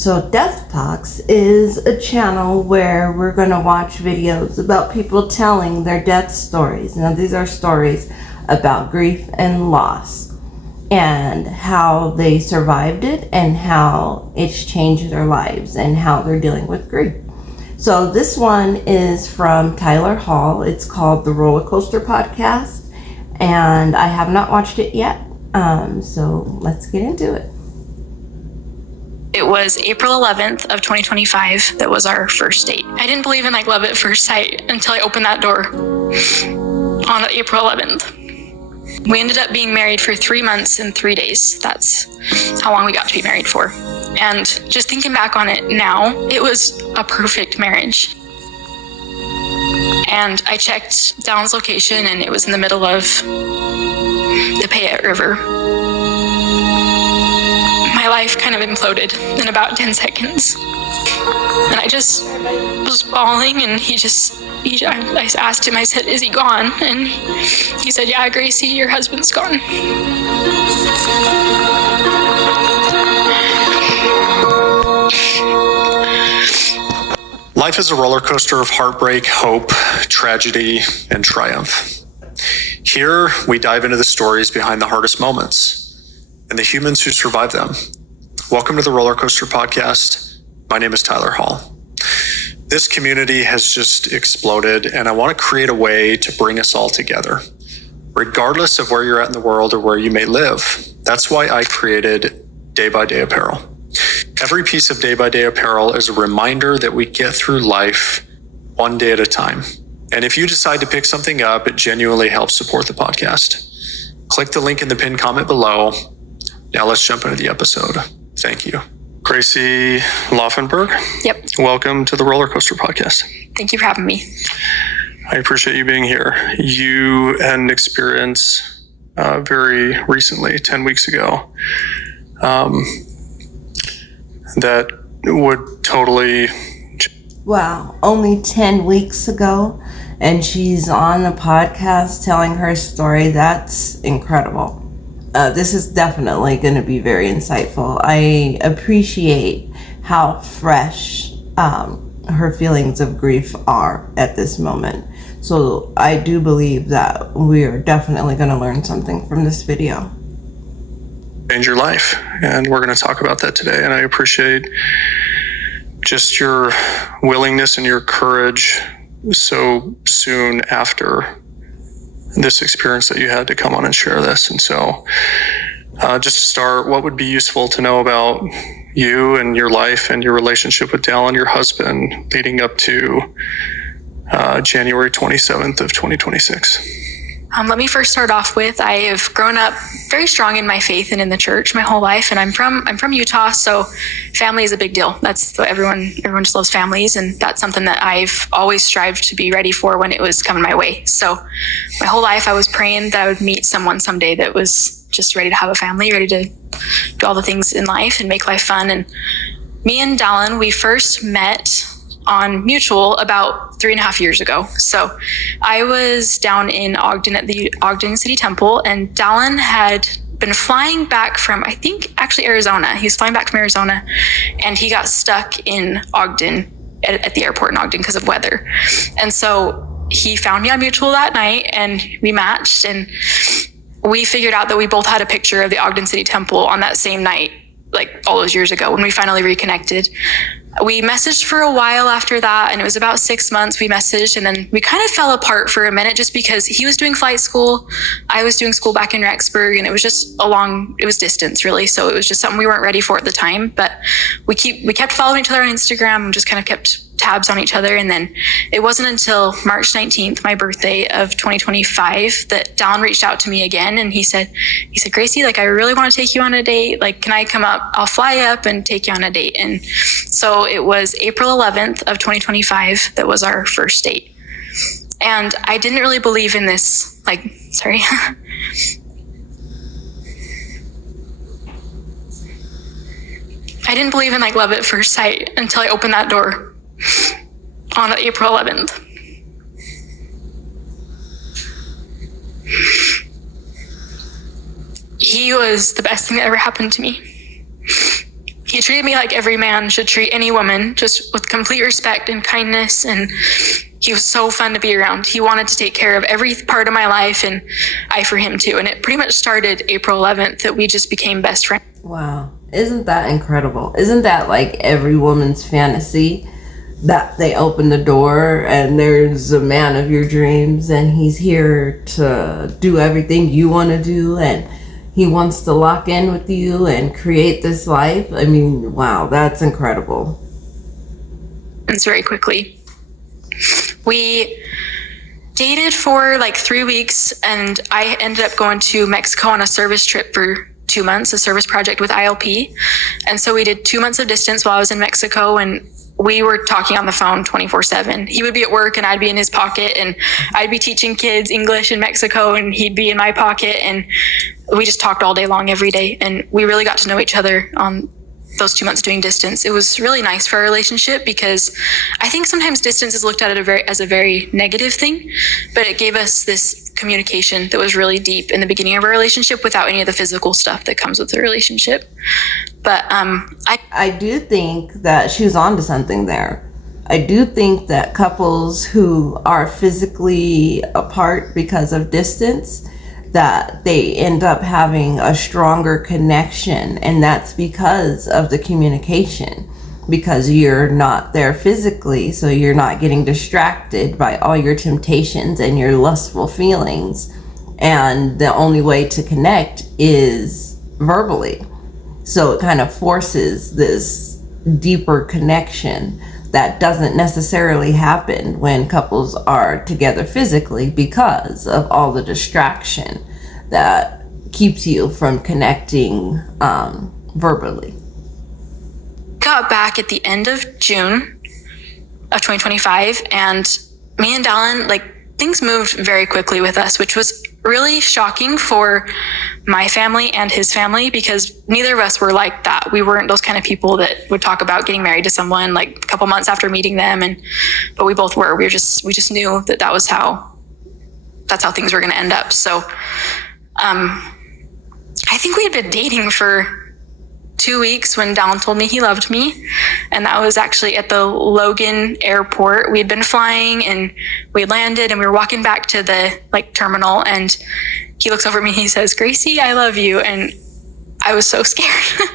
So Death Talks is a channel where we're going to watch videos about people telling their death stories. Now these are stories about grief and loss and how they survived it and how it's changed their lives and how they're dealing with grief. So this one is from Tyler Hall. It's called The Roller Coaster Podcast, and I have not watched it yet. So let's get into it. It was April 11th of 2025 that was our first date. I didn't believe in love at first sight until I opened that door on April 11th. We ended up being married for 3 months and 3 days. That's how long we got to be married for. And just thinking back on it now, it was a perfect marriage. And I checked Dallon's location and it was in the middle of the Payette River. My life kind of imploded in about 10 seconds. And I just was bawling, and I asked him, I said, "Is he gone?" And he said, "Yeah, Gracie, your husband's gone." Life is a roller coaster of heartbreak, hope, tragedy, and triumph. Here, we dive into the stories behind the hardest moments and the humans who survive them. Welcome to the Roller Coaster Podcast. My name is Tyler Hall. This community has just exploded, and I want to create a way to bring us all together, regardless of where you're at in the world or where you may live. That's why I created Day by Day Apparel. Every piece of Day by Day Apparel is a reminder that we get through life one day at a time. And if you decide to pick something up, it genuinely helps support the podcast. Click the link in the pinned comment below. Now let's jump into the episode. Thank you. Gracie Laufenberg. Yep. Welcome to the Roller Coaster Podcast. Thank you for having me. I appreciate you being here. You had an experience very recently, 10 weeks ago, that would totally... Wow, only 10 weeks ago, and she's on a podcast telling her story. That's incredible. This is definitely going to be very insightful. I appreciate how fresh her feelings of grief are at this moment. So I do believe that we are definitely going to learn something from this video. Change your life, and we're going to talk about that today. And I appreciate just your willingness and your courage so soon after this experience that you had to come on and share this. And so just to start, what would be useful to know about you and your life and your relationship with Dallon, your husband, leading up to January 27th of 2026? Let me first start off with, I have grown up very strong in my faith and in the church my whole life, and I'm from Utah, so family is a big deal. That's what everyone just loves families, and that's something that I've always strived to be ready for when it was coming my way. So my whole life I was praying that I would meet someone someday that was just ready to have a family, ready to do all the things in life and make life fun. And me and Dallon, we first met on Mutual about 3.5 years ago. So I was down in Ogden at the Ogden City Temple, and Dallon had been flying back from, I think, actually Arizona. He was flying back from Arizona, and he got stuck in Ogden at the airport in Ogden because of weather. And so he found me on Mutual that night, and we matched, and we figured out that we both had a picture of the Ogden City Temple on that same night, all those years ago when we finally reconnected. We messaged for a while after that, and it was about 6 months we messaged, and then we kind of fell apart for a minute just because he was doing flight school, I was doing school back in Rexburg, and it was just it was distance really, so it was just something we weren't ready for at the time. But we kept following each other on Instagram and just kind of kept tabs on each other. And then it wasn't until March 19th, my birthday of 2025, that Dallon reached out to me again, and he said, "Gracie, I really want to take you on a date. Can I come up? I'll fly up and take you on a date." And so it was April 11th of 2025 that was our first date. And I didn't really believe in this, sorry. I didn't believe in love at first sight until I opened that door on April 11th. He was the best thing that ever happened to me. He treated me like every man should treat any woman, just with complete respect and kindness. And he was so fun to be around. He wanted to take care of every part of my life, and I for him too. And it pretty much started April 11th that we just became best friends. Wow. Isn't that incredible? Isn't that like every woman's fantasy? That they open the door and there's a man of your dreams and he's here to do everything you want to do and he wants to lock in with you and create this life. I mean, wow, that's incredible. It's very quickly. We dated for like 3 weeks, and I ended up going to Mexico on a service trip for 2 months, a service project with ILP. And so we did 2 months of distance while I was in Mexico, and we were talking on the phone 24/7. He would be at work and I'd be in his pocket, and I'd be teaching kids English in Mexico and he'd be in my pocket, and we just talked all day long every day. And we really got to know each other on those 2 months doing distance. It was really nice for our relationship because I think sometimes distance is looked at as a very negative thing, but it gave us this communication that was really deep in the beginning of our relationship without any of the physical stuff that comes with the relationship. But I do think that she was onto something there. I do think that couples who are physically apart because of distance, that they end up having a stronger connection, and that's because of the communication, because you're not there physically, so you're not getting distracted by all your temptations and your lustful feelings, and the only way to connect is verbally. So it kind of forces this deeper connection that doesn't necessarily happen when couples are together physically because of all the distraction that keeps you from connecting verbally. Got back at the end of June of 2025, and me and Dallin, things moved very quickly with us, which was really shocking for my family and his family, because neither of us were like that. We weren't those kind of people that would talk about getting married to someone like a couple months after meeting them, but we both were. We just knew that's how things were going to end up. So I think we had been dating for 2 weeks when Dallin told me he loved me. And that was actually at the Logan airport. We had been flying and we landed and we were walking back to the terminal, and he looks over at me and he says, "Gracie, I love you." And I was so scared.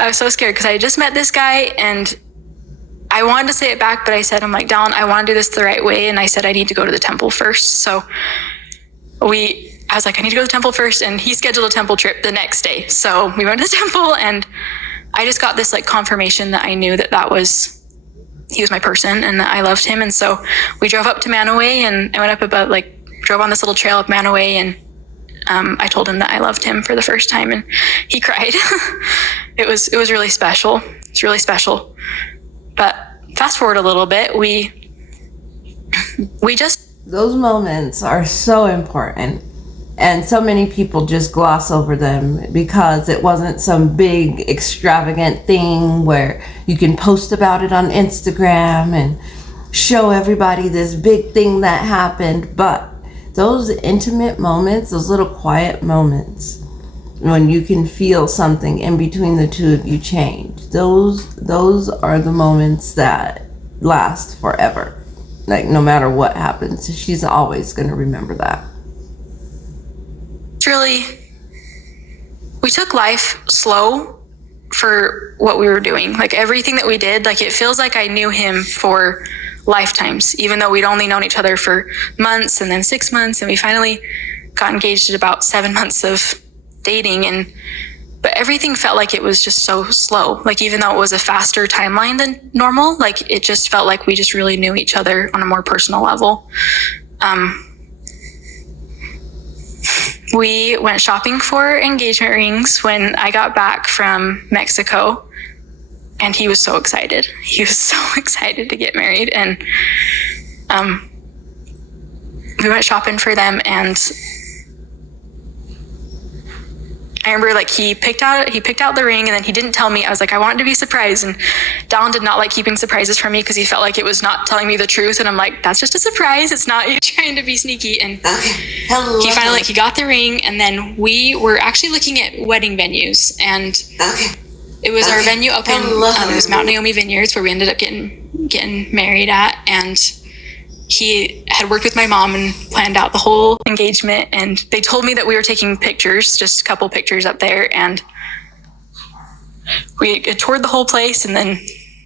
I was so scared because I had just met this guy and I wanted to say it back, but I said, Dallin, I want to do this the right way. And I said, I need to go to the temple first. So I was like, I need to go to the temple first. And he scheduled a temple trip the next day. So we went to the temple, and I just got this confirmation that I knew that he was my person and that I loved him. And so we drove up to Manaway, and I went up drove on this little trail up Manaway, and I told him that I loved him for the first time, and he cried. It was really special. It's really special. But fast forward a little bit, we just... Those moments are so important. And so many people just gloss over them because it wasn't some big extravagant thing where you can post about it on Instagram and show everybody this big thing that happened. But those intimate moments, those little quiet moments, when you can feel something in between the two of you change, those are the moments that last forever. No matter what happens, she's always going to remember that. We took life slow for what we were doing. Everything that we did, it feels like I knew him for lifetimes, even though we'd only known each other for months and then 6 months, and we finally got engaged at about 7 months of dating. But everything felt like it was just so slow. Even though it was a faster timeline than normal, it just felt like we just really knew each other on a more personal level. We went shopping for engagement rings when I got back from Mexico, and he was so excited. He was so excited to get married, and we went shopping for them, and I remember he picked out the ring, and then he didn't tell me. I was I want it to be a surprise. And Dallin did not like keeping surprises from me because he felt like it was not telling me the truth. And I'm like, that's just a surprise. It's not you trying to be sneaky. And he finally he got the ring, and then we were actually looking at wedding venues, and It was our venue up in it was Mount Hello. Naomi Vineyards, where we ended up getting married at, and he had worked with my mom and planned out the whole engagement. And they told me that we were taking pictures, just a couple pictures up there, and we toured the whole place. And then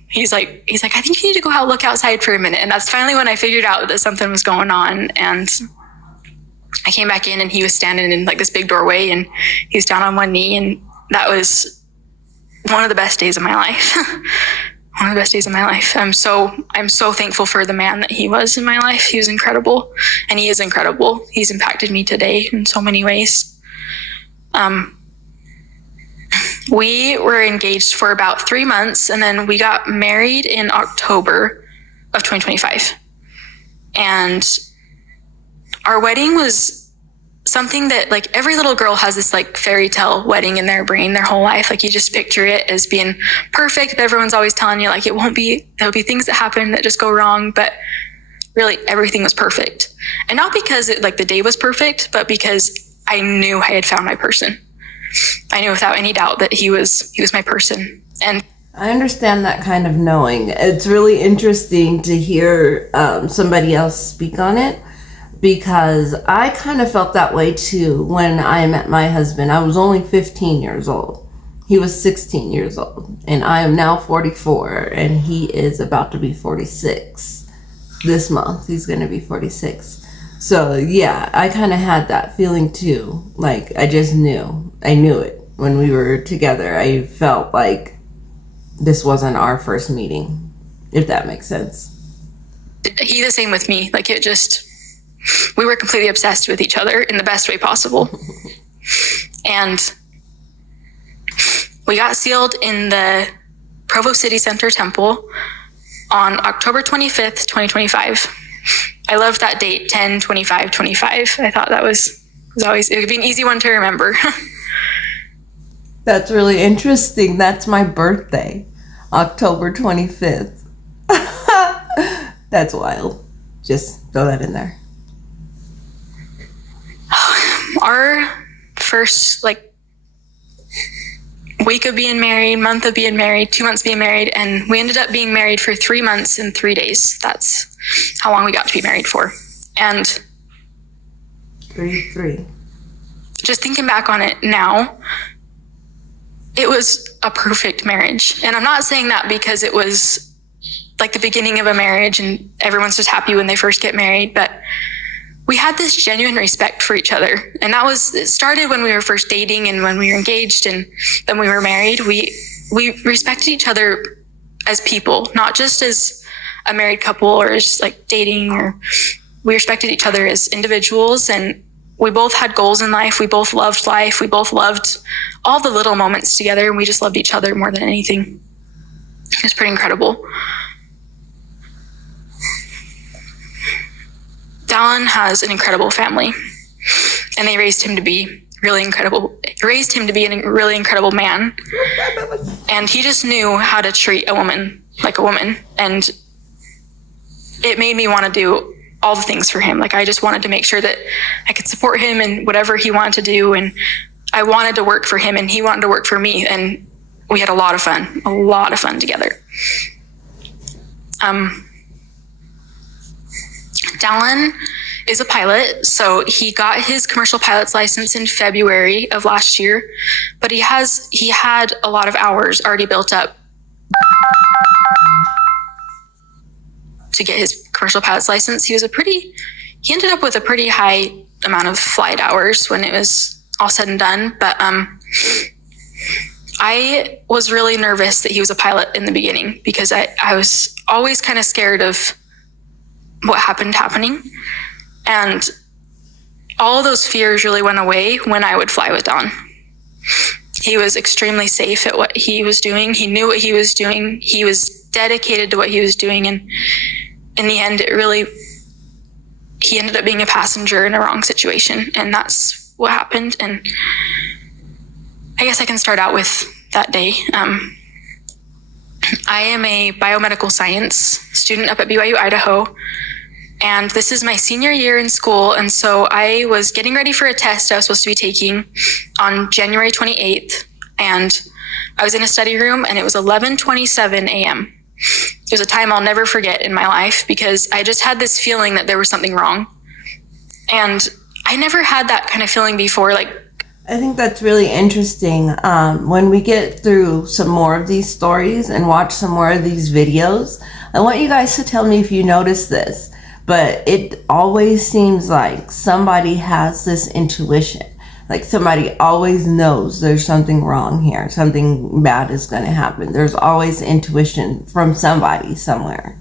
he's like, I think you need to go out, look outside for a minute. And that's finally when I figured out that something was going on. And I came back in, and he was standing in like this big doorway, and he was down on one knee, and that was one of the best days of my life. One of the best days of my life. I'm so thankful for the man that he was in my life. He was incredible, and he is incredible. He's impacted me today in so many ways. We were engaged for about 3 months, and then we got married in October of 2025. And our wedding was something that, like, every little girl has this like fairy tale wedding in their brain their whole life. Like, you just picture it as being perfect. Everyone's always telling you like it won't be. There'll be things that happen that just go wrong, but really everything was perfect. And not because it, like, the day was perfect, but because I knew I had found my person. I knew without any doubt that he was my person. And I understand that kind of knowing. It's really interesting to hear somebody else speak on it, because I kind of felt that way too when I met my husband. I was only 15 years old. He was 16 years old, and I am now 44, and he is about to be 46 this month. He's going to be 46. So yeah, I kind of had that feeling too. Like, I just knew. I knew it when we were together. I felt like this wasn't our first meeting, if that makes sense. he the same with me. Like, we were completely obsessed with each other in the best way possible. And we got sealed in the Provo City Center Temple on October 25th, 2025. I loved that date, 10/25/25. I thought that was always, it would be an easy one to remember. That's really interesting. That's my birthday, October 25th. That's wild. Just throw that in there. Our first week of being married, month of being married, 2 months being married, and we ended up being married for 3 months and 3 days. That's how long we got to be married for. And 33. just thinking back on it now, it was a perfect marriage. And I'm not saying that because it was like the beginning of a marriage and everyone's just happy when they first get married, but we had this genuine respect for each other. And it started when we were first dating and when we were engaged, and then we were married. We respected each other as people, not just as a married couple or as like dating, or we respected each other as individuals. And we both had goals in life. We both loved life. We both loved all the little moments together, and we just loved each other more than anything. It was pretty incredible. Dallin has an incredible family, and they raised him to be really incredible. Raised him to be a really incredible man, and he just knew how to treat a woman like a woman, and it made me want to do all the things for him. Like, I just wanted to make sure that I could support him in whatever he wanted to do, and I wanted to work for him, and he wanted to work for me, and we had a lot of fun together. Dallin is a pilot, so he got his commercial pilot's license in February of last year, but he had a lot of hours already built up to get his commercial pilot's license. He ended up with a pretty high amount of flight hours when it was all said and done, but I was really nervous that he was a pilot in the beginning, because I was always kind of scared of what happening. And all of those fears really went away when I would fly with Don. He was extremely safe at what he was doing. He knew what he was doing. He was dedicated to what he was doing. And in the end, he ended up being a passenger in a wrong situation. And that's what happened. And I guess I can start out with that day. I am a biomedical science student up at BYU, Idaho, and this is my senior year in school. And so I was getting ready for a test I was supposed to be taking on January 28th, and I was in a study room and it was 11:27 a.m. It was a time I'll never forget in my life because I just had this feeling that there was something wrong. And I never had that kind of feeling before. Like, I think that's really interesting. When we get through some more of these stories and watch some more of these videos, I want you guys to tell me if you notice this, but it always seems like somebody has this intuition. Like somebody always knows there's something wrong here. Something bad is going to happen. There's always intuition from somebody somewhere.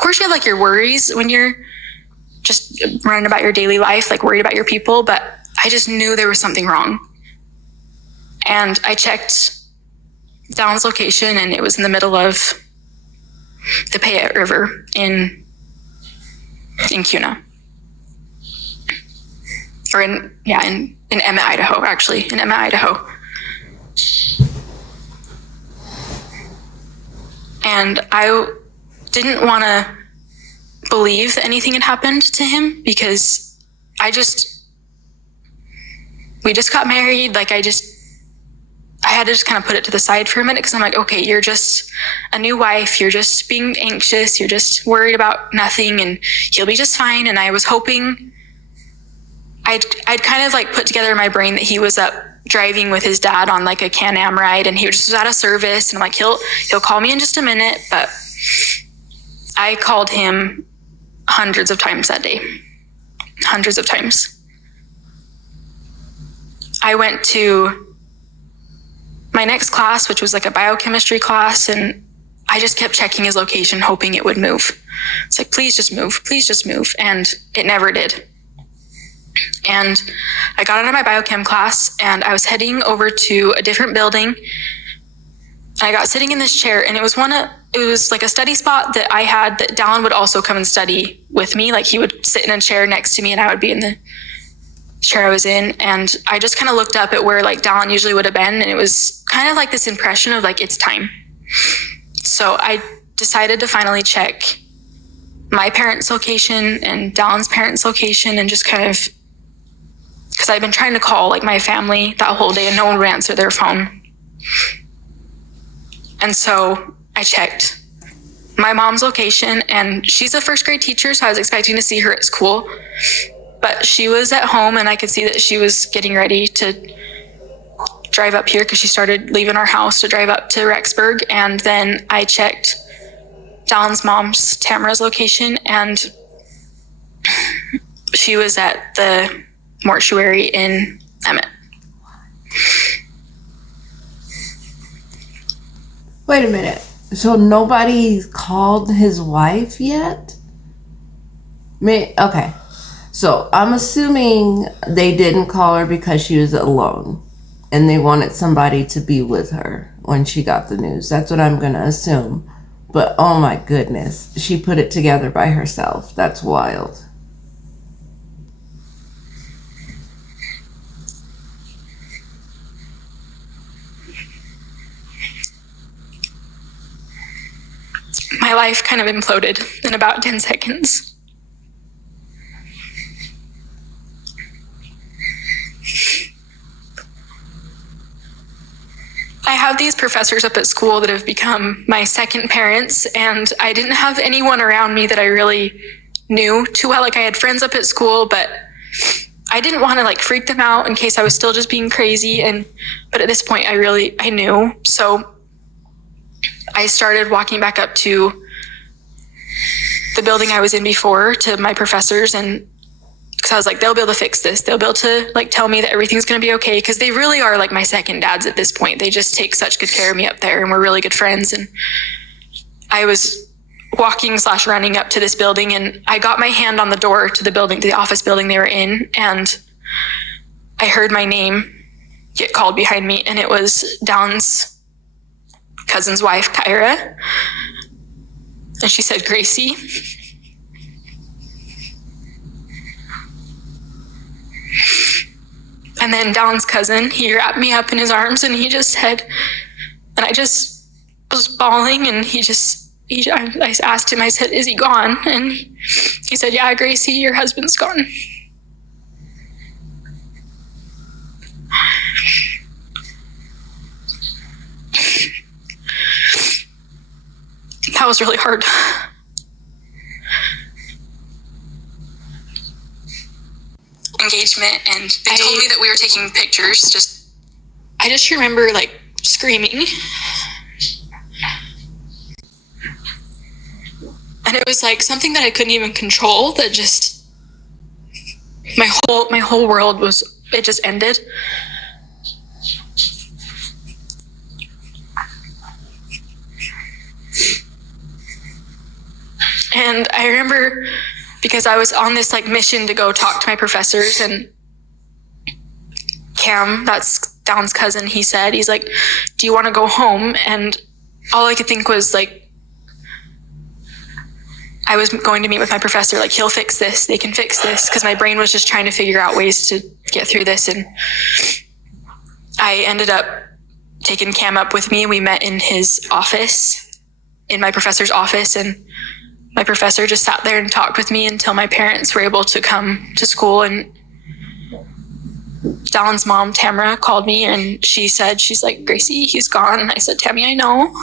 of course you have like your worries when you're just running about your daily life, like worried about your people, but I just knew there was something wrong. And I checked Dallon's location and it was in the middle of the Payette River in Kuna. Or in Emmett, Idaho, actually, in Emmett, Idaho. And I didn't want to believe that anything had happened to him because we just got married. Like I had to just kind of put it to the side for a minute because I'm like, okay, you're just a new wife. You're just being anxious. You're just worried about nothing and he'll be just fine. And I was hoping I'd kind of like put together in my brain that he was up driving with his dad on like a Can-Am ride and he just was out of service. And I'm like, he'll call me in just a minute. But I called him hundreds of times that day. Hundreds of times. I went to my next class, which was like a biochemistry class, and I just kept checking his location, hoping it would move. It's like, please just move, please just move. And it never did. And I got out of my biochem class and I was heading over to a different building. And I got sitting in this chair and it was like a study spot that I had that Dallon would also come and study with me. Like he would sit in a chair next to me and I would be in the chair I was in. And I just kind of looked up at where like Dallon usually would have been. And it was kind of like this impression of like, it's time. So I decided to finally check my parents' location and Dallon's parents' location and just kind of, because I'd been trying to call like my family that whole day and no one would answer their phone. And so I checked my mom's location and she's a first grade teacher, so I was expecting to see her at school. But she was at home and I could see that she was getting ready to drive up here because she started leaving our house to drive up to Rexburg. And then I checked Dallon's mom's, Tamara's location, and she was at the mortuary in Emmett. Wait a minute. So nobody called his wife yet? Okay. So I'm assuming they didn't call her because she was alone and they wanted somebody to be with her when she got the news. That's what I'm going to assume. But oh my goodness, she put it together by herself. That's wild. My life kind of imploded in about 10 seconds. I have these professors up at school that have become my second parents, and I didn't have anyone around me that I really knew too well. Like I had friends up at school, but I didn't want to like freak them out in case I was still just being crazy. But at this point I knew. So I started walking back up to the building I was in before to my professors, and because I was like, they'll be able to fix this. They'll be able to like tell me that everything's going to be okay. Because they really are like my second dads at this point. They just take such good care of me up there and we're really good friends. And I was walking/running up to this building and I got my hand on the door to the building, to the office building they were in. And I heard my name get called behind me, and it was Dallon's cousin's wife, Kyra. And she said, Gracie. And then Dallon's cousin, he wrapped me up in his arms and he just said, and I just was bawling, and I asked him, I said, is he gone? And he said, yeah, Gracie, your husband's gone. that was really hard. Engagement, and they told me that we were taking pictures. I just remember like screaming. And it was like something that I couldn't even control, that just my whole world it just ended. And I remember, because I was on this like mission to go talk to my professors, and Cam, that's Don's cousin, he's like, do you want to go home? And all I could think was like, I was going to meet with my professor, like, he'll fix this, they can fix this, because my brain was just trying to figure out ways to get through this. And I ended up taking Cam up with me, and we met in his office, in my professor's office, and my professor just sat there and talked with me until my parents were able to come to school. And Don's mom, Tamara, called me, and she's like, Gracie, he's gone. And I said, Tammy, I know.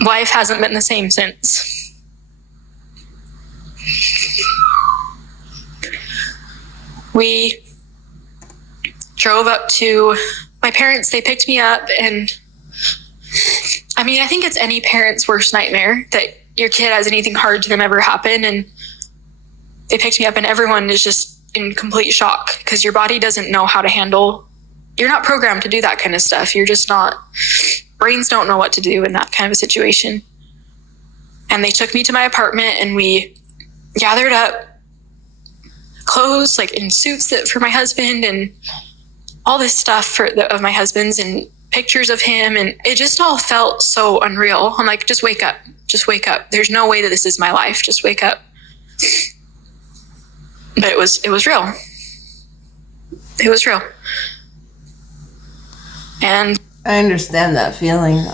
Life hasn't been the same since. We drove up to my parents. They picked me up, and I mean, I think it's any parent's worst nightmare that your kid has anything hard to them ever happen. And they picked me up, and everyone is just in complete shock, because your body doesn't know how to handle. You're not programmed to do that kind of stuff. You're just not. Brains don't know what to do in that kind of a situation. And they took me to my apartment, and we gathered up clothes, like in suits for my husband, and all this stuff of my husband's, and pictures of him. And it just all felt so unreal. I'm like, just wake up. Just wake up. There's no way that this is my life. Just wake up. But it was real. It was real. And I understand that feeling.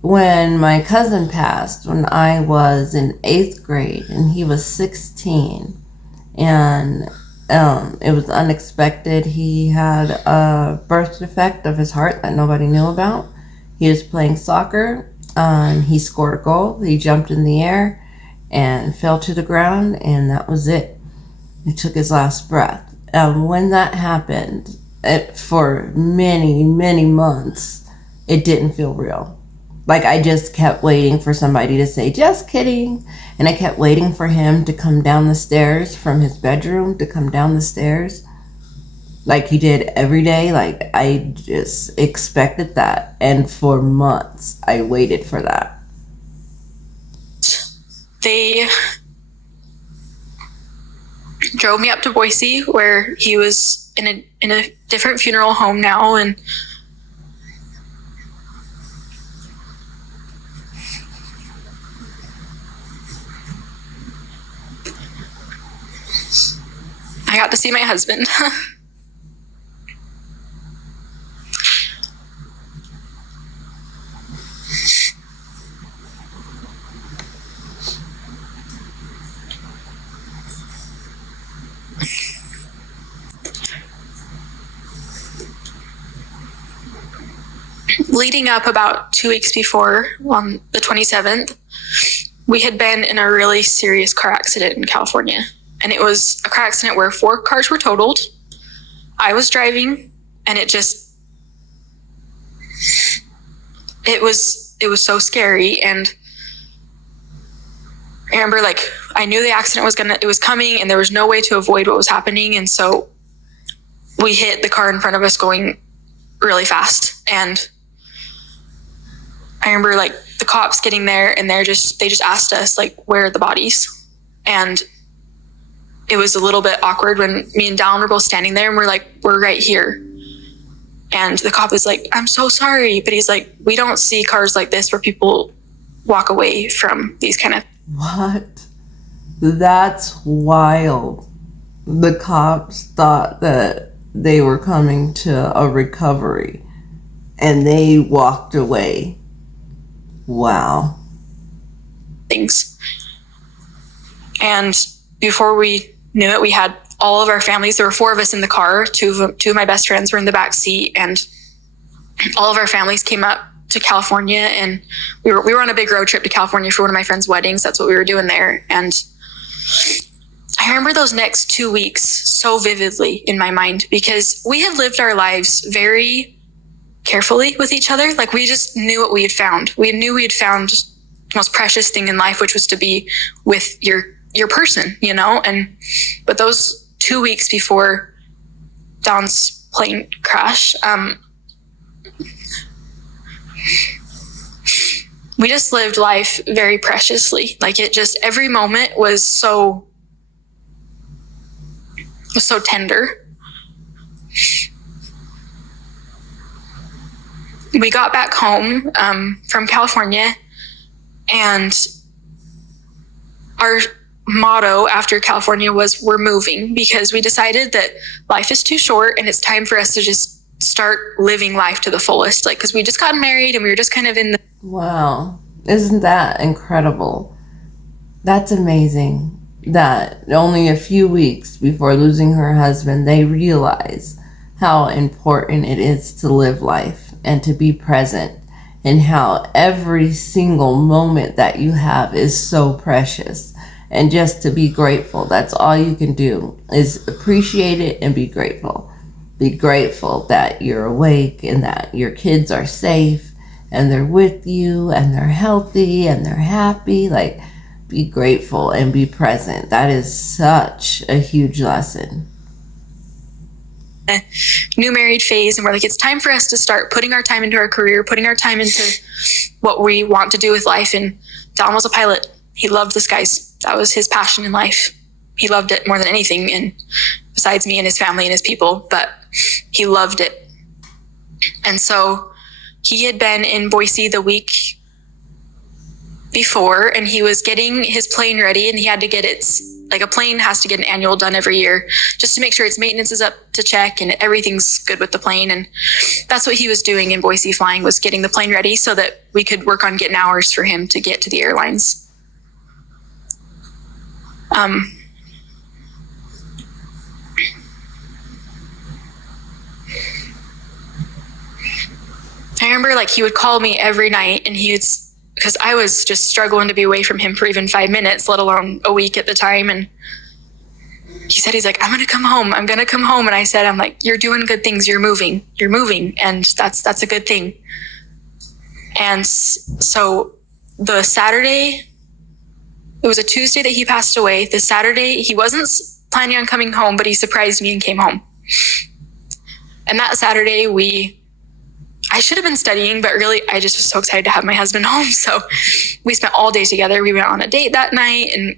When my cousin passed, when I was in 8th grade and he was 16, and it was unexpected. He had a birth defect of his heart that nobody knew about. He was playing soccer, and he scored a goal. He jumped in the air and fell to the ground, and that was it. He took his last breath. When that happened, for many, many months, it didn't feel real. Like, I just kept waiting for somebody to say, just kidding. And I kept waiting for him to come down the stairs from his bedroom, to come down the stairs like he did every day. Like, I just expected that. And for months, I waited for that. They drove me up to Boise, where he was in a different funeral home now, and I got to see my husband. Leading up about 2 weeks before, on the 27th, we had been in a really serious car accident in California. And it was a car accident where 4 cars were totaled. I was driving, and it was so scary. And I remember, like, I knew the accident it was coming, and there was no way to avoid what was happening. And so we hit the car in front of us going really fast. And I remember, like, the cops getting there, and they just asked us, like, where are the bodies? And it was a little bit awkward when me and Dallin were both standing there, and we're like, we're right here. And the cop is like, I'm so sorry. But he's like, we don't see cars like this where people walk away from these kind of. What? That's wild. The cops thought that they were coming to a recovery, and they walked away. Wow. Things. And before we knew it, we had all of our families. There were 4 of us in the car. Two of my best friends were in the back seat, and all of our families came up to California, and we were on a big road trip to California for one of my friends' weddings. That's what we were doing there. And I remember those next 2 weeks so vividly in my mind, because we had lived our lives very carefully with each other. Like, we just knew what we had found. We knew we had found the most precious thing in life, which was to be with your person, you know? But those 2 weeks before Don's plane crash, we just lived life very preciously. Like, it just, every moment was so tender. We got back home from California, and our motto after California was, we're moving, because we decided that life is too short and it's time for us to just start living life to the fullest. Like, because we just got married and we were just kind of in the... Wow. Isn't that incredible? That's amazing that only a few weeks before losing her husband, they realize how important it is to live life and to be present, and how every single moment that you have is so precious. And just to be grateful, that's all you can do, is appreciate it and be grateful. Be grateful that you're awake and that your kids are safe and they're with you and they're healthy and they're happy. Like, be grateful and be present. That is such a huge lesson. New married phase, and we're like, it's time for us to start putting our time into our career, putting our time into what we want to do with life. And Don was a pilot. He loved the skies. That was his passion in life. He loved it more than anything, and besides me and his family and his people, but he loved it. And so he had been in Boise the week before, and he was getting his plane ready, and he had to get like, a plane has to get an annual done every year just to make sure its maintenance is up to check and everything's good with the plane. And that's what he was doing in Boise flying, was getting the plane ready so that we could work on getting hours for him to get to the airlines. I remember, like, he would call me every night, and because I was just struggling to be away from him for even 5 minutes, let alone a week at the time. And he's like, I'm going to come home. I'm going to come home. And I said, I'm like, you're doing good things. You're moving. And that's a good thing. And so the Saturday, it was a Tuesday that he passed away. The Saturday, he wasn't planning on coming home, but he surprised me and came home. And that Saturday, I should have been studying, but really, I just was so excited to have my husband home. So we spent all day together. We went on a date that night and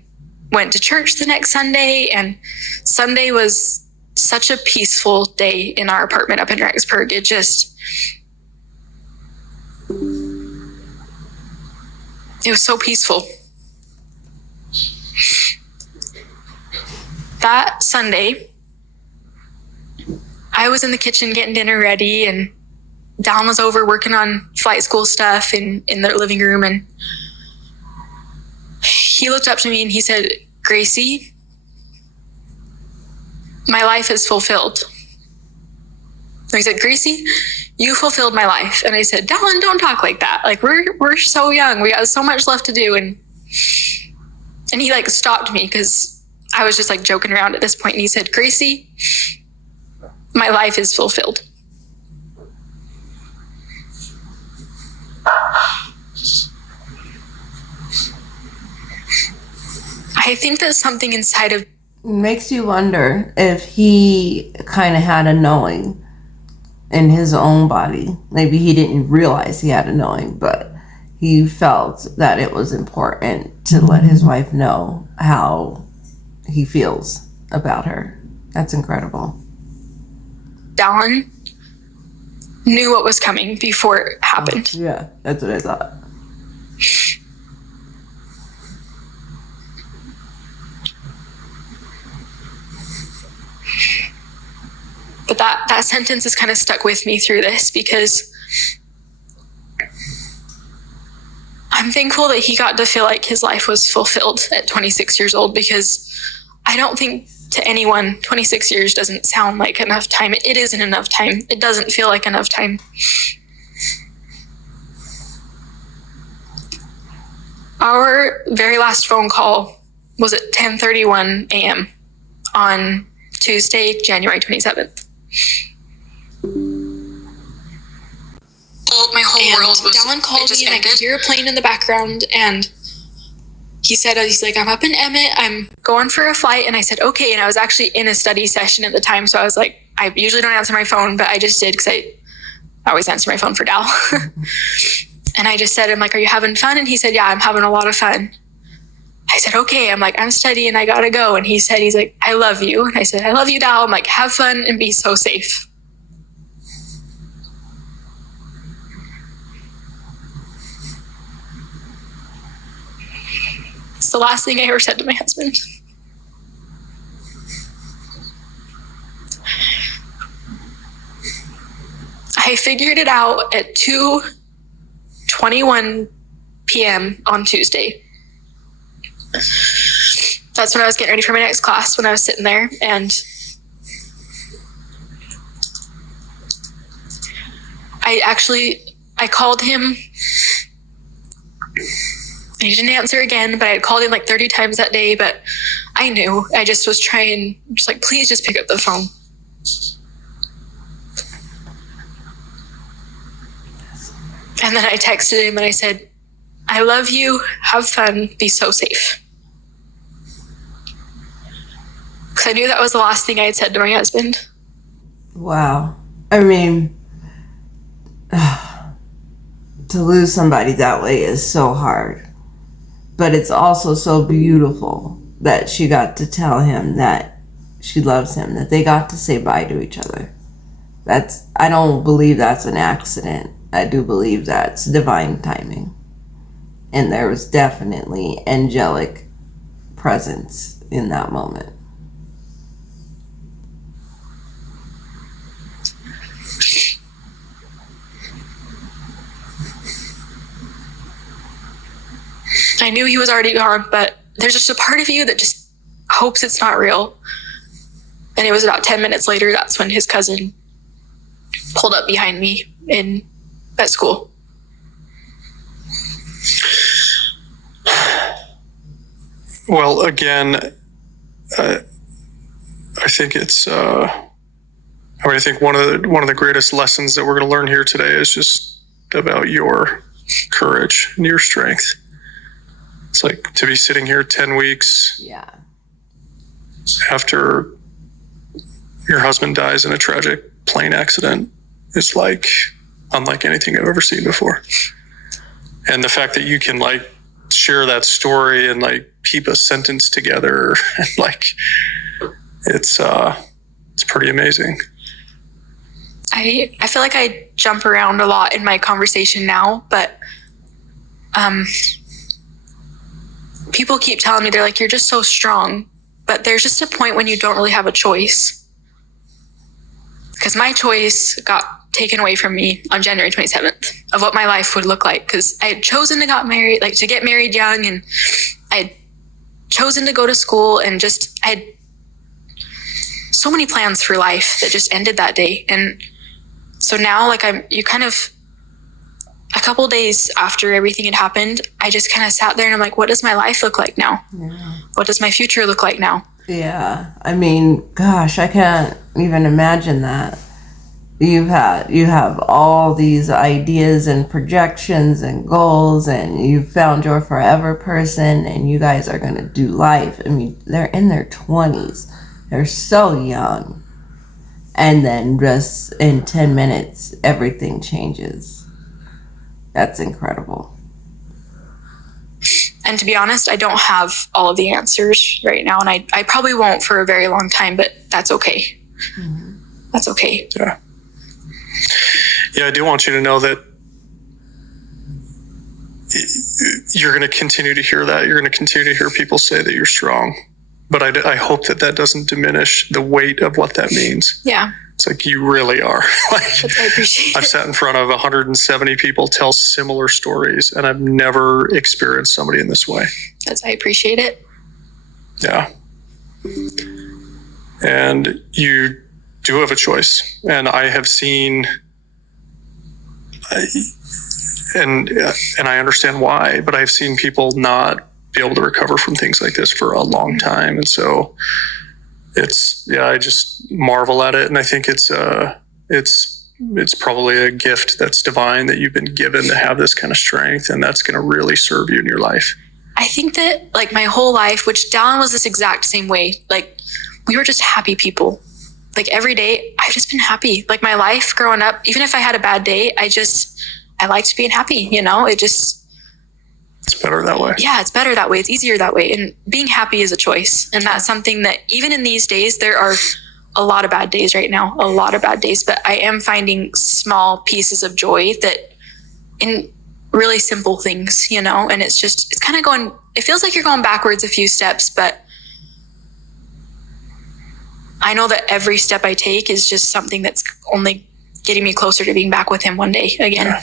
went to church the next Sunday. And Sunday was such a peaceful day in our apartment up in Rexburg. It was so peaceful. That Sunday, I was in the kitchen getting dinner ready, and Don was over working on flight school stuff in the living room. And he looked up to me and he said, Gracie, my life is fulfilled. So he said, Gracie, you fulfilled my life. And I said, Dallin, don't talk like that. Like, we're so young. We got so much left to do. And he, like, stopped me, because I was just, like, joking around at this point. And he said, Gracie, my life is fulfilled. I think that something inside of... Makes you wonder if he kind of had a knowing in his own body. Maybe he didn't realize he had a knowing, but he felt that it was important to let his wife know how he feels about her. That's incredible. Dallin knew what was coming before it happened. Yeah, that's what I thought. But that sentence has kind of stuck with me through this, because I'm thankful that he got to feel like his life was fulfilled at 26 years old, because I don't think to anyone 26 years doesn't sound like enough time. It isn't enough time. It doesn't feel like enough time. Our very last phone call was at 10:31 a.m. on Tuesday, January 27th. My whole world was... Dallin called me and I could hear a plane in the background, and he's like, I'm up in Emmett, I'm going for a flight. And I said, okay. And I was actually in a study session at the time. So I was like, I usually don't answer my phone, but I just did because I always answer my phone for Dal. And I just said, I'm like, are you having fun? And he said, yeah, I'm having a lot of fun. I said, okay. I'm like, I'm studying, I gotta go. And he's like, I love you. And I said, I love you, Dal. I'm like, have fun and be so safe. It's the last thing I ever said to my husband. I figured it out at 2:21 p.m. on Tuesday. That's when I was getting ready for my next class, when I was sitting there, and I called him. He didn't answer again, but I had called him like 30 times that day, but I knew. I just was trying, just like, please just pick up the phone. And then I texted him and I said, I love you, have fun, be so safe. Because I knew that was the last thing I had said to my husband. Wow. I mean, to lose somebody that way is so hard. But it's also so beautiful that she got to tell him that she loves him, that they got to say bye to each other. I don't believe that's an accident. I do believe that's divine timing. And there was definitely angelic presence in that moment. I knew he was already gone, but there's just a part of you that just hopes it's not real. And it was about 10 minutes later, that's when his cousin pulled up behind me at school. Well, again, I think it's. I think one of the greatest lessons that we're going to learn here today is just about your courage and your strength. It's like to be sitting here 10 weeks after your husband dies in a tragic plane accident is like unlike anything I've ever seen before. And the fact that you can like share that story and like keep a sentence together and like it's pretty amazing. I feel like I jump around a lot in my conversation now, but people keep telling me, they're like, you're just so strong. But there's just a point when you don't really have a choice. Because my choice got taken away from me on January 27th of what my life would look like. Because I had chosen to get married young, and I had chosen to go to school, and just I had so many plans for life that just ended that day. And so now, like, a couple days after everything had happened, I just kind of sat there and I'm like, what does my life look like now? Yeah. What does my future look like now? Yeah. I mean, gosh, I can't even imagine that. You have all these ideas and projections and goals, and you found your forever person, and you guys are going to do life. I mean, they're in their 20s. They're so young. And then just in 10 minutes, everything changes. That's incredible. And to be honest, I don't have all of the answers right now, and I probably won't for a very long time, but that's okay. Mm-hmm. That's okay. Yeah. Yeah, I do want you to know that you're going to continue to hear that. You're going to continue to hear people say that you're strong. But I hope that doesn't diminish the weight of what that means. Yeah. It's like you really are. I appreciate it. I've sat in front of 170 people tell similar stories, and I've never experienced somebody in this way. I appreciate it. Yeah. And you do have a choice. And I have seen, and I understand why, but I've seen people not be able to recover from things like this for a long time. And so I just marvel at it. And I think it's probably a gift that's divine that you've been given to have this kind of strength, and that's going to really serve you in your life. I think that like my whole life, which Dallin was this exact same way, like we were just happy people. Like every day I've just been happy. Like my life growing up, even if I had a bad day, I liked being happy, it's better that way. Yeah, it's better that way. It's easier that way. And being happy is a choice. And that's something that even in these days, there are a lot of bad days right now, a lot of bad days, but I am finding small pieces of joy that in really simple things, and it's kind of going, it feels like you're going backwards a few steps, but I know that every step I take is just something that's only getting me closer to being back with him one day again. Yeah.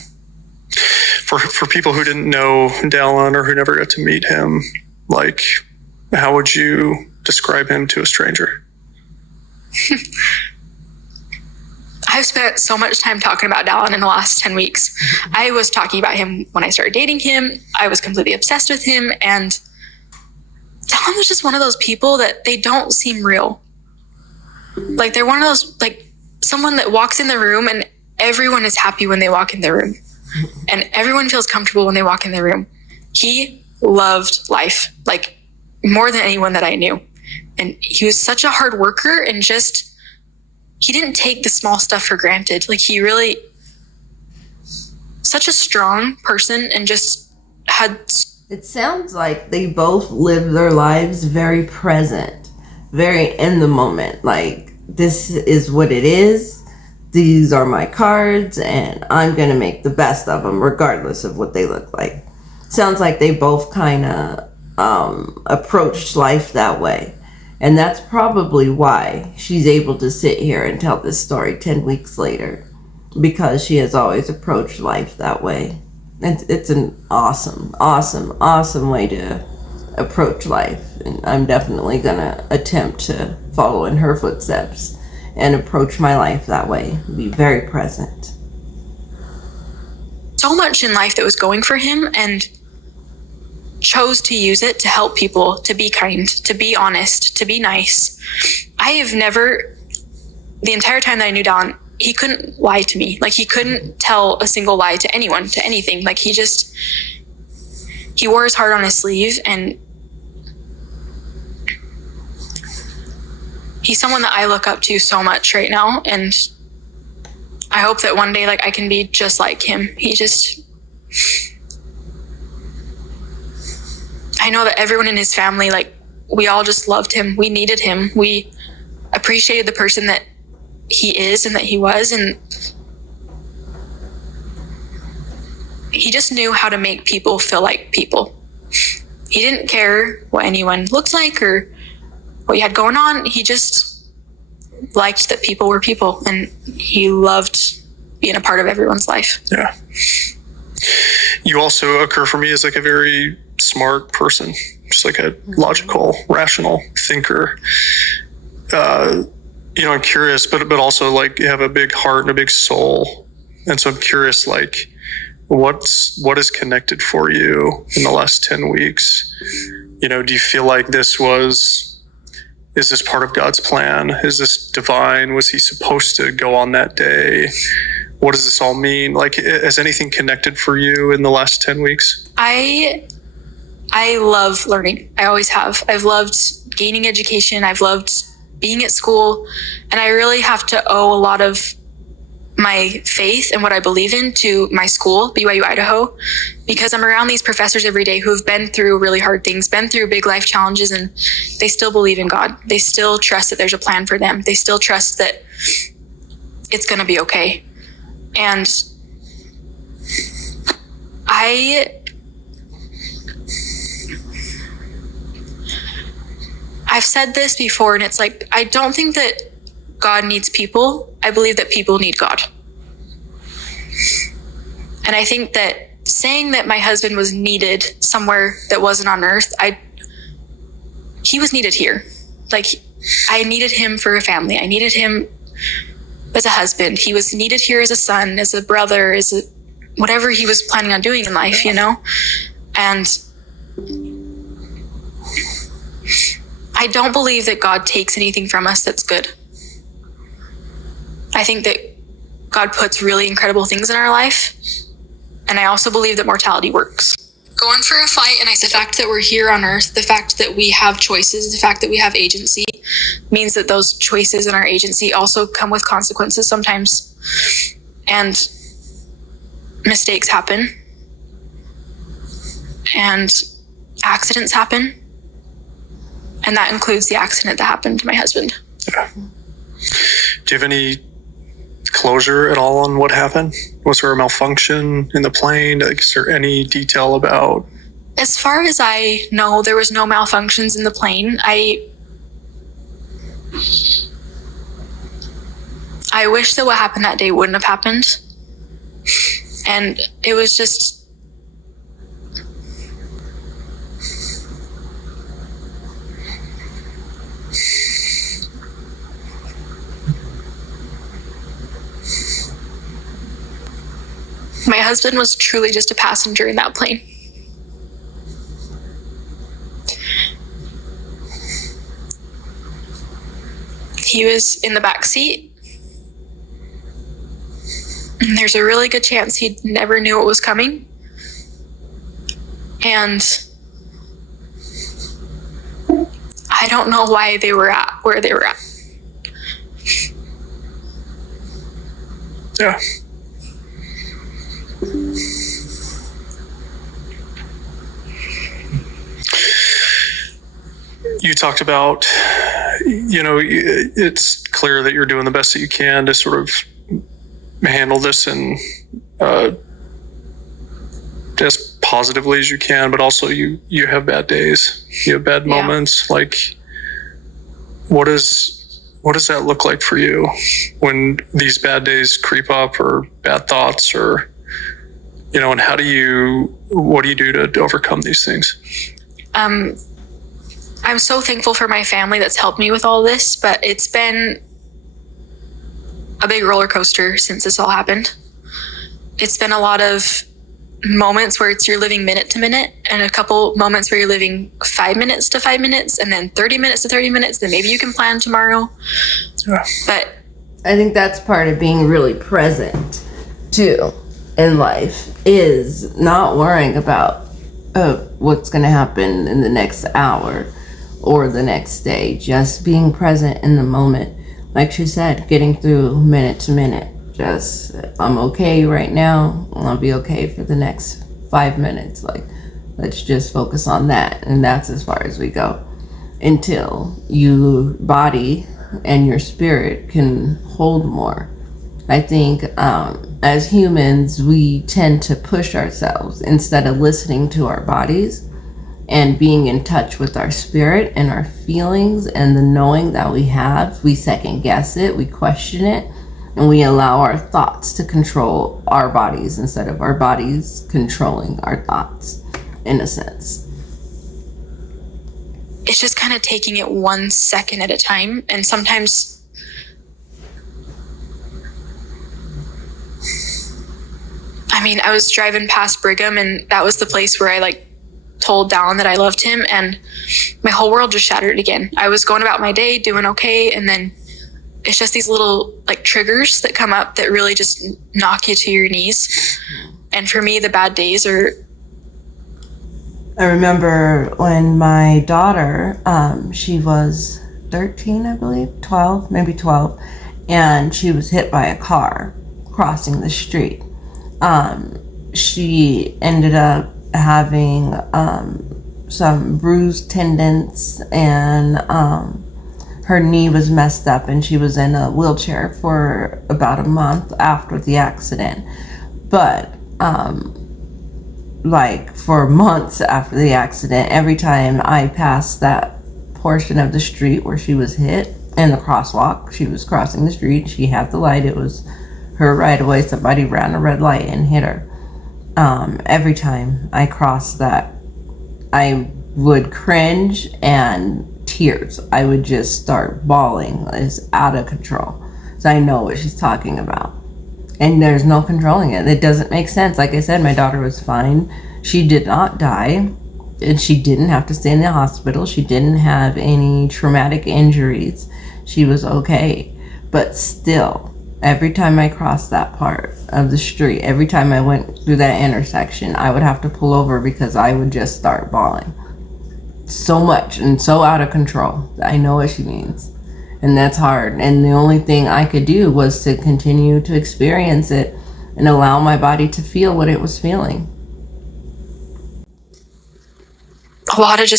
For people who didn't know Dallin or who never got to meet him, like, how would you describe him to a stranger? I've spent so much time talking about Dallin in the last 10 weeks. I was talking about him when I started dating him. I was completely obsessed with him. And Dallin was just one of those people that they don't seem real. Like they're one of those, like someone that walks in the room and everyone is happy when they walk in the room. And everyone feels comfortable when they walk in the room. He loved life, like more than anyone that I knew. And he was such a hard worker and he didn't take the small stuff for granted. Like he really, such a strong person and just had. It sounds like they both live their lives very present, very in the moment. Like, this is what it is. These are my cards and I'm going to make the best of them regardless of what they look like. Sounds like they both kind of approached life that way. And that's probably why she's able to sit here and tell this story 10 weeks later, because she has always approached life that way. It's an awesome, awesome, awesome way to approach life. And I'm definitely going to attempt to follow in her footsteps and approach my life that way. Be very present. So much in life that was going for him and chose to use it to help people, to be kind, to be honest, to be nice. I have never, the entire time that I knew Dallin, he couldn't lie to me. Like he couldn't tell a single lie to anyone, to anything. Like he wore his heart on his sleeve, and he's someone that I look up to so much right now. And I hope that one day, like I can be just like him. I know that everyone in his family, like we all just loved him. We needed him. We appreciated the person that he is and that he was. And he just knew how to make people feel like people. He didn't care what anyone looked like or what you had going on. He just liked that people were people, and he loved being a part of everyone's life. Yeah. You also occur for me as like a very smart person, just like a logical, rational thinker. I'm curious, but also like you have a big heart and a big soul. And so I'm curious, like what is connected for you in the last 10 weeks? Do you feel like is this part of God's plan? Is this divine? Was he supposed to go on that day? What does this all mean? Like, has anything connected for you in the last 10 weeks? I love learning. I always have. I've loved gaining education. I've loved being at school. And I really have to owe a lot of my faith and what I believe in to my school, BYU Idaho, because I'm around these professors every day who have been through really hard things, been through big life challenges, and they still believe in God. They still trust that there's a plan for them. They still trust that it's going to be okay. And I've said this before, and it's like, I don't think that God needs people. I believe that people need God. And I think that saying that my husband was needed somewhere that wasn't on earth, he was needed here. Like I needed him for a family. I needed him as a husband. He was needed here as a son, as a brother, whatever he was planning on doing in life, And I don't believe that God takes anything from us that's good. I think that God puts really incredible things in our life. And I also believe that mortality works. Going for a fight, and the fact that we're here on earth, the fact that we have choices, the fact that we have agency, means that those choices and our agency also come with consequences sometimes. And mistakes happen. And accidents happen. And that includes the accident that happened to my husband. Yeah. Do you have any closure at all on what happened? Was there a malfunction in the plane? Is there any detail about? As far as I know, there was no malfunctions in the plane. I wish that what happened that day wouldn't have happened. And it was just, my husband was truly just a passenger in that plane. He was in the back seat. And there's a really good chance he never knew what was coming. And I don't know why they were at where they were at. Yeah. You talked about, it's clear that you're doing the best that you can to sort of handle this and as positively as you can, but also you have bad days, you have bad moments. Like, what does that look like for you when these bad days creep up, or bad thoughts, or and what do you do to overcome these things? I'm so thankful for my family that's helped me with all this, but it's been a big roller coaster since this all happened. It's been a lot of moments where you're living minute to minute, and a couple moments where you're living 5 minutes to 5 minutes, and then 30 minutes to 30 minutes. Then maybe you can plan tomorrow. Yeah. But I think that's part of being really present too in life, is not worrying about what's going to happen in the next hour or the next day. Just being present in the moment. Like she said, getting through minute to minute. Just, I'm okay right now. I'll be okay for the next 5 minutes. Like, let's just focus on that. And that's as far as we go until your body and your spirit can hold more. I think as humans, we tend to push ourselves instead of listening to our bodies and being in touch with our spirit and our feelings and the knowing that we have. We second guess it, we question it, and we allow our thoughts to control our bodies instead of our bodies controlling our thoughts, in a sense. it's just kind of taking it 1 second at a time. And sometimes I was driving past Brigham, and that was the place where I told Dallin that I loved him, and my whole world just shattered again. I was going about my day doing okay, and then it's just these little triggers that come up that really just knock you to your knees. And for me, the bad days are... I remember when my daughter, she was 13, I believe, 12, maybe 12, and she was hit by a car crossing the street. She ended up having some bruised tendons, and her knee was messed up, and she was in a wheelchair for about a month after the accident. But for months after the accident, every time I passed that portion of the street where she was hit in the crosswalk, she was crossing the street, she had the light, it was her right away, somebody ran a red light and hit her. Every time I crossed that, I would cringe and tears. I would just start bawling. It's out of control. So I know what she's talking about. And there's no controlling it. It doesn't make sense. Like I said, my daughter was fine. She did not die. And she didn't have to stay in the hospital. She didn't have any traumatic injuries. She was okay. But still, every time I crossed that part of the street, every time I went through that intersection, I would have to pull over because I would just start bawling. So much and so out of control. I know what she means. And that's hard. And the only thing I could do was to continue to experience it and allow my body to feel what it was feeling. A lot of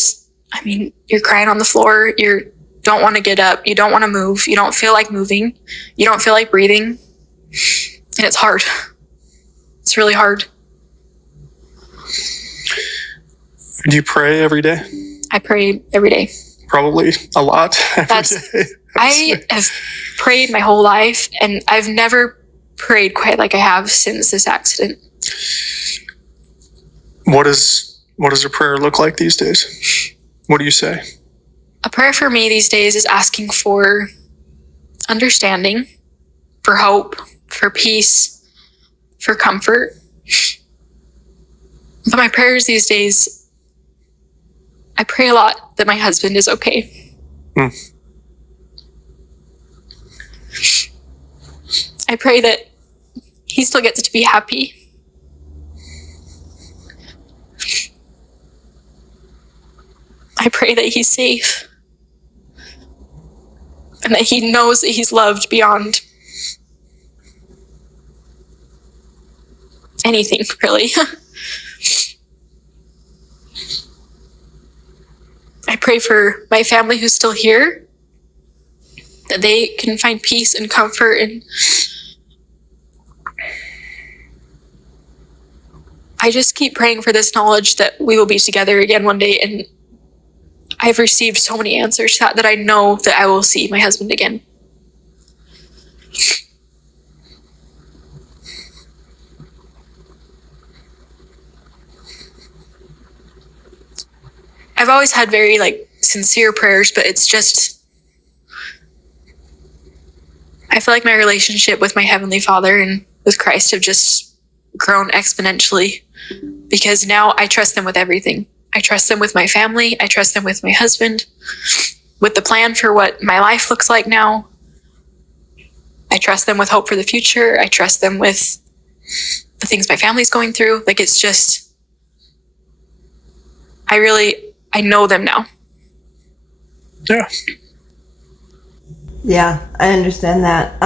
you're crying on the floor. You don't want to get up. You don't want to move. You don't feel like moving. You don't feel like breathing. And it's hard. It's really hard. Do you pray every day? I pray every day. Probably a lot every day. I have prayed my whole life, and I've never prayed quite like I have since this accident. What does a prayer look like these days? What do you say? A prayer for me these days is asking for understanding, for hope, for peace, for comfort. But my prayers these days, I pray a lot that my husband is okay. I pray that he still gets to be happy. I pray that he's safe and that he knows that he's loved beyond anything, really. I pray for my family who's still here, that they can find peace and comfort, and I just keep praying for this knowledge that we will be together again one day. And I've received so many answers to that I know that I will see my husband again. I've always had very sincere prayers, but it's just, I feel like my relationship with my Heavenly Father and with Christ have just grown exponentially, because now I trust them with everything. I trust them with my family. I trust them with my husband, with the plan for what my life looks like now. I trust them with hope for the future. I trust them with the things my family's going through. It's just, I know them now. Yeah. Yeah, I understand that.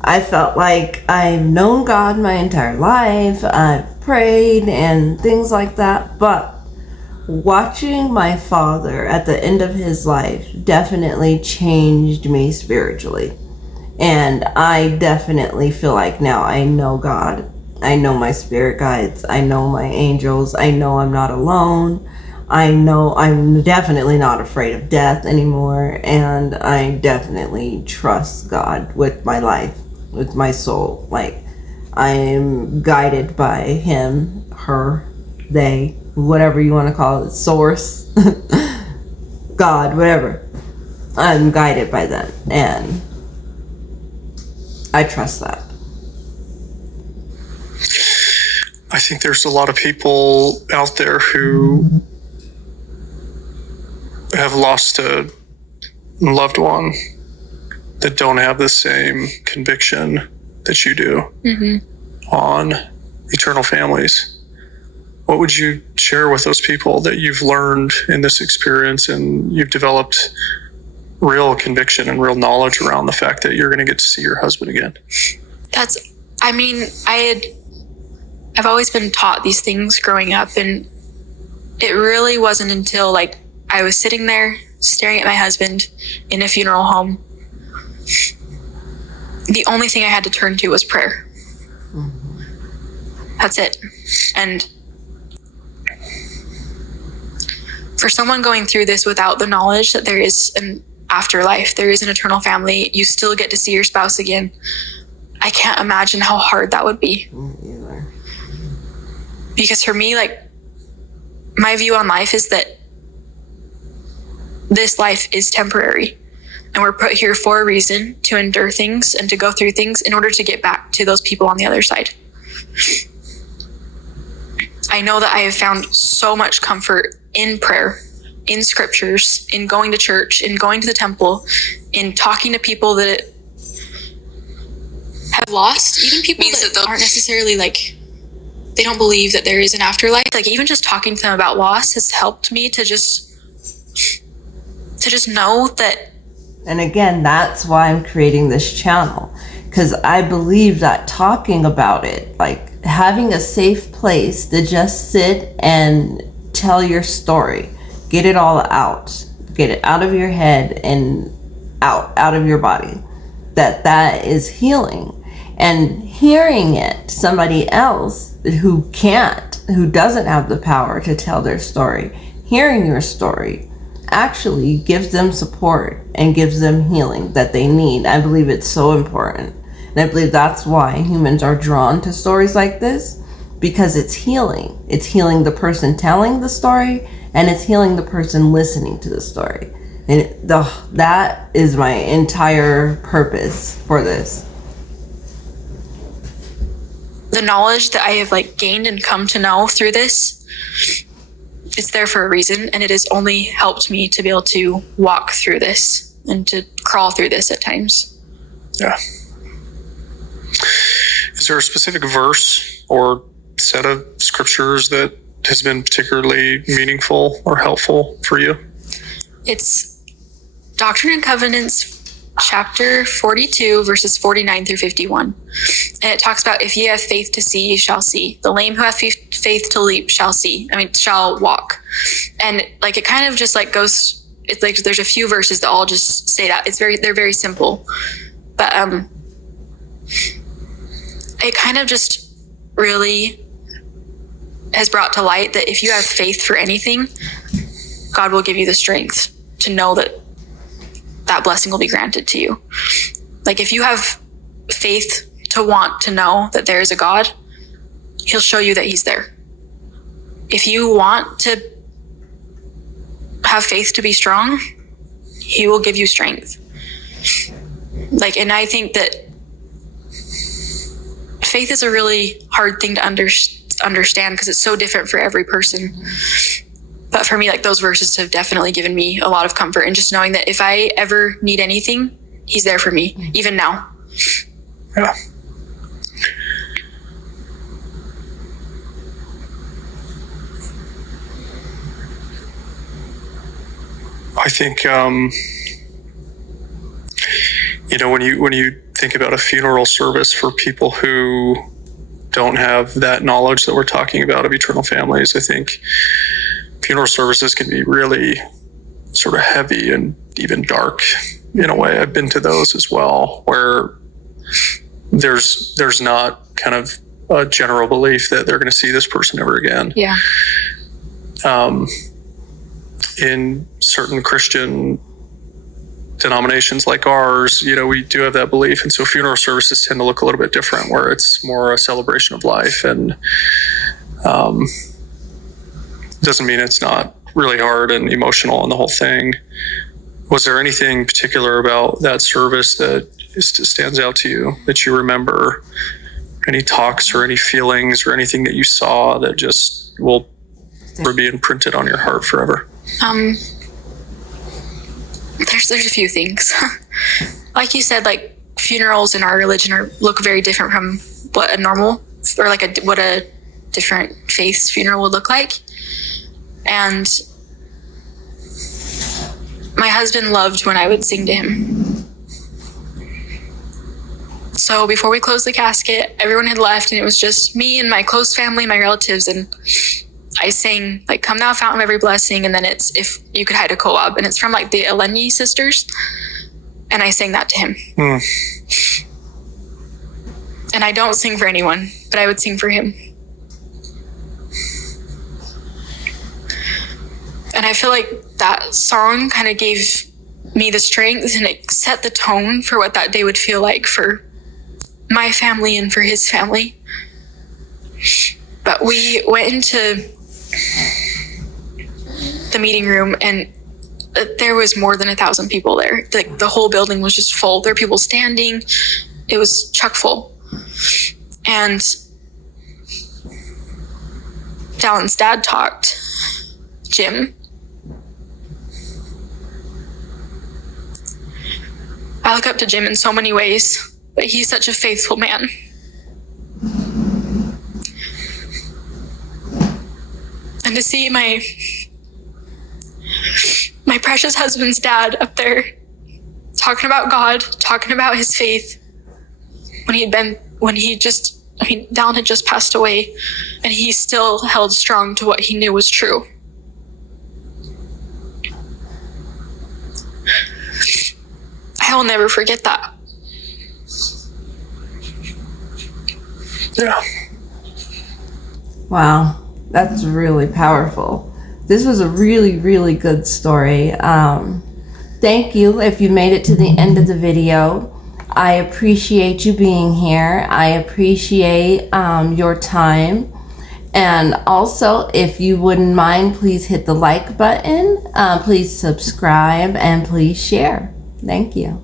I felt like I've known God my entire life. I've prayed and things like that. But watching my father at the end of his life definitely changed me spiritually. And I definitely feel like now I know God. I know my spirit guides. I know my angels. I know I'm not alone. I know I'm definitely not afraid of death anymore. And I definitely trust God with my life, with my soul. I am guided by him, her, they, whatever you want to call it, source, God, whatever. I'm guided by them, and I trust that. I think there's a lot of people out there who have lost a loved one that don't have the same conviction that you do on eternal families. What would you share with those people that you've learned in this experience, and you've developed real conviction and real knowledge around the fact that you're going to get to see your husband again? I've always been taught these things growing up, and it really wasn't until I was sitting there staring at my husband in a funeral home. The only thing I had to turn to was prayer. That's it. And for someone going through this without the knowledge that there is an afterlife, there is an eternal family, you still get to see your spouse again, I can't imagine how hard that would be. Because for me, my view on life is that this life is temporary. And we're put here for a reason, to endure things and to go through things in order to get back to those people on the other side. I know that I have found so much comfort in prayer, in scriptures, in going to church, in going to the temple, in talking to people that have lost, even people that aren't necessarily like, they don't believe that there is an afterlife. Like, even just talking to them about loss has helped me to just know that. And again, that's why I'm creating this channel, because I believe that talking about it, like having a safe place to just sit and tell your story, get it all out, get it out of your head and out of your body, that is healing. And hearing it, somebody else who doesn't have the power to tell their story, hearing your story actually gives them support and gives them healing that they need. I believe it's so important. And I believe that's why humans are drawn to stories like this, because it's healing. It's healing the person telling the story, and it's healing the person listening to the story. And that is my entire purpose for this. The knowledge that I have like gained and come to know through this, it's there for a reason, and it has only helped me to be able to walk through this and to crawl through this at times. Yeah. Is there a specific verse or set of scriptures that has been particularly meaningful or helpful for you? It's Doctrine and Covenants, chapter 42, verses 49 through 51. And it talks about, if ye have faith to see, ye shall see. The lame who hath faith to leap shall shall walk. And like, it kind of just like goes, it's like there's a few verses that all just say that. They're very simple. But it kind of just really has brought to light that if you have faith for anything, God will give you the strength to know that that blessing will be granted to you. Like, if you have faith to want to know that there is a God, he'll show you that he's there. If you want to have faith to be strong, he will give you strength. Like, and I think that faith is a really hard thing to understand because it's so different for every person. But for me, like, those verses have definitely given me a lot of comfort, and just knowing that if I ever need anything, he's there for me, even now. Yeah. I think, when you think about a funeral service for people who don't have that knowledge that we're talking about of eternal families, I think funeral services can be really sort of heavy and even dark in a way. I've been to those as well, where there's not kind of a general belief that they're going to see this person ever again. Yeah. In certain Christian denominations like ours, we do have that belief. And so funeral services tend to look a little bit different, where it's more a celebration of life, and doesn't mean it's not really hard and emotional and the whole thing. Was there anything particular about that service that stands out to you, that you remember? Any talks or any feelings or anything that you saw that just will be imprinted on your heart forever? There's a few things. Like you said, like, funerals in our religion look very different from what a normal, or like what a different faith's funeral would look like. And my husband loved when I would sing to him. So before we closed the casket, everyone had left, and it was just me and my close family, my relatives, and I sang, like, "Come Thou Fountain of Every Blessing," and then it's "If You Could Hide a Koab," and it's from like the Elenyi sisters, and I sang that to him. And I don't sing for anyone, but I would sing for him. And I feel like that song kind of gave me the strength, and it set the tone for what that day would feel like for my family and for his family. But we went into the meeting room, and there was more than 1,000 people there. Like the whole building was just full. There were people standing. It was chock full. And Dallin's dad talked, Jim. I look up to Jim in so many ways, but he's such a faithful man. And to see my precious husband's dad up there talking about God, talking about his faith, Dallin had just passed away, and he still held strong to what he knew was true. I will never forget that. Yeah. Wow, that's really powerful. This was a really, really good story. Thank you if you made it to the end of the video. I appreciate you being here. I appreciate your time. And also, if you wouldn't mind, please hit the like button. Please subscribe and please share. Thank you.